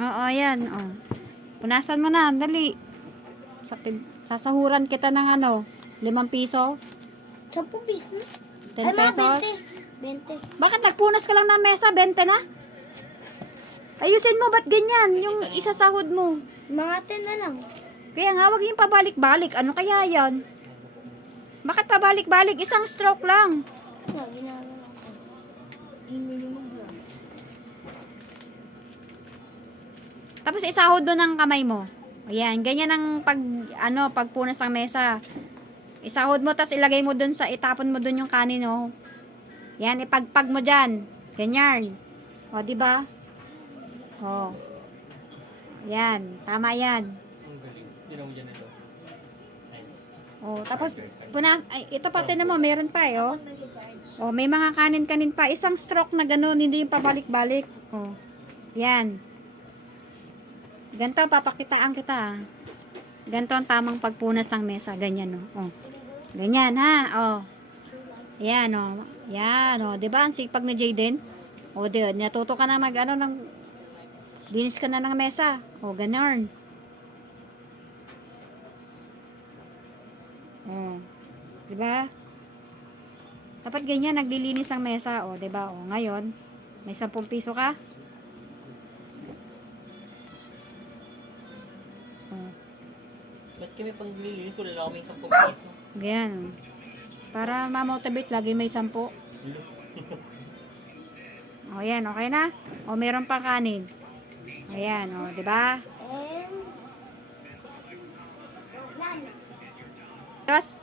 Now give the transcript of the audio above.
Oo, yan. Oh. Punasan mo na, dali. Sasahuran kita ng 5 piso. 10 piso na. 10 pesos. 20. Bakit nagpunas ka lang ng mesa? 20 na? Ayusin mo, ba't ganyan? Yung isasahod mo. Mga 10 na lang. Kaya nga, wag yung pabalik-balik. Ano kaya yan? Bakit pabalik-balik? Isang stroke lang. Ano, ginagawa ko. Minimum lang. Tapos isahod mo ng kamay mo. Ayan, ganyan ang pagpunas ng mesa. Isahod mo, tapos ilagay mo dun itapon mo dun yung kanin, oh. Yan, ipagpag mo dyan. Ganyan. O, diba? O. Yan, tama yan. Ang galing. Tinaw dyan ito. O, tapos, ito pati na mo, meron pa, oh. O, may mga kanin-kanin pa. Isang stroke na gano'n, hindi yung pabalik-balik. O, yan. Ganito, papakitaan kita. Ganito ang tamang pagpunas ng mesa. Ganyan, oh. Ganyan, ha? Oh. Yan, oh. Yan, oh. Diba? Ang sipag ni Jayden? O, natuto ka na linis ka na ng mesa. O, ganyan. O. Diba? Dapat ganyan, naglilinis ng mesa. O, diba? O, ngayon, may 10 piso ka. Ba't kami pang nilinis? Wala lang kami 10 piso. Ganyan. Para ma-motivate, lagi may 10. O, yan. Okay na? O, meron pang kanin. Ayan. O, diba? And... Tapos,